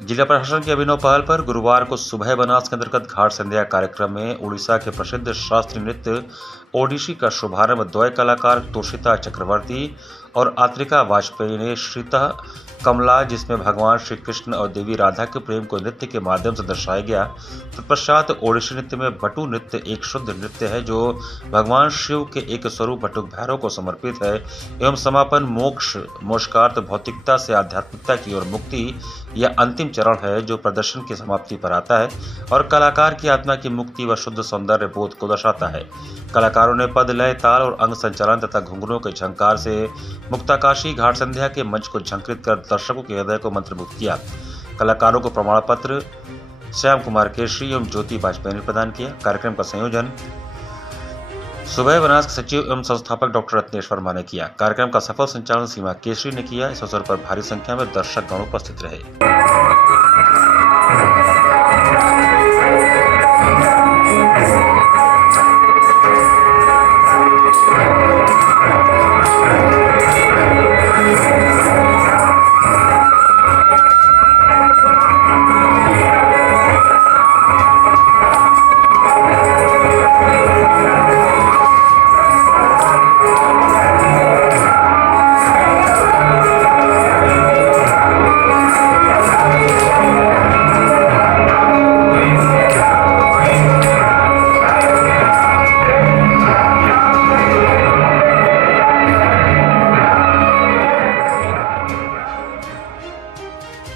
जिला प्रशासन की अभिनव पहल पर गुरुवार को सुबह बनास के अंतर्गत घाट संध्या कार्यक्रम में उड़ीसा के प्रसिद्ध शास्त्रीय नृत्य ओडिसी का शुभारंभ द्वय कलाकार तोषिता चक्रवर्ती और आत्रिका वाजपेयी ने श्रीता कमला, जिसमें भगवान श्री कृष्ण और देवी राधा के प्रेम को नृत्य के माध्यम से दर्शाया गया। तत्पश्चात ओडिसी नृत्य में बटु नृत्य एक शुद्ध नृत्य है जो भगवान शिव के एक स्वरूप बटुक भैरव को समर्पित है एवं समापन मोक्ष मोक्षार्थ भौतिकता से आध्यात्मिकता की ओर मुक्ति यह अंतिम चरण है जो प्रदर्शन की समाप्ति पर आता है और कलाकार की आत्मा की मुक्ति व शुद्ध सौंदर्य बोध को दर्शाता है। कलाकारों ने पद, लय, ताल और अंग संचालन तथा घुंघरूओं के झंकार से मुक्ताकाशी घाट संध्या के मंच को झंकृत कर दर्शकों के हृदय को मंत्रमुग्ध किया। कलाकारों को प्रमाण पत्र श्याम कुमार केशरी एवं ज्योति वाजपेयी ने प्रदान किया। कार्यक्रम का संयोजन सुबह बनास के सचिव एवं संस्थापक डॉक्टर रत्नेश वर्मा ने किया। कार्यक्रम का सफल संचालन सीमा केशरी ने किया। इस अवसर पर भारी संख्या में दर्शक गण उपस्थित रहे।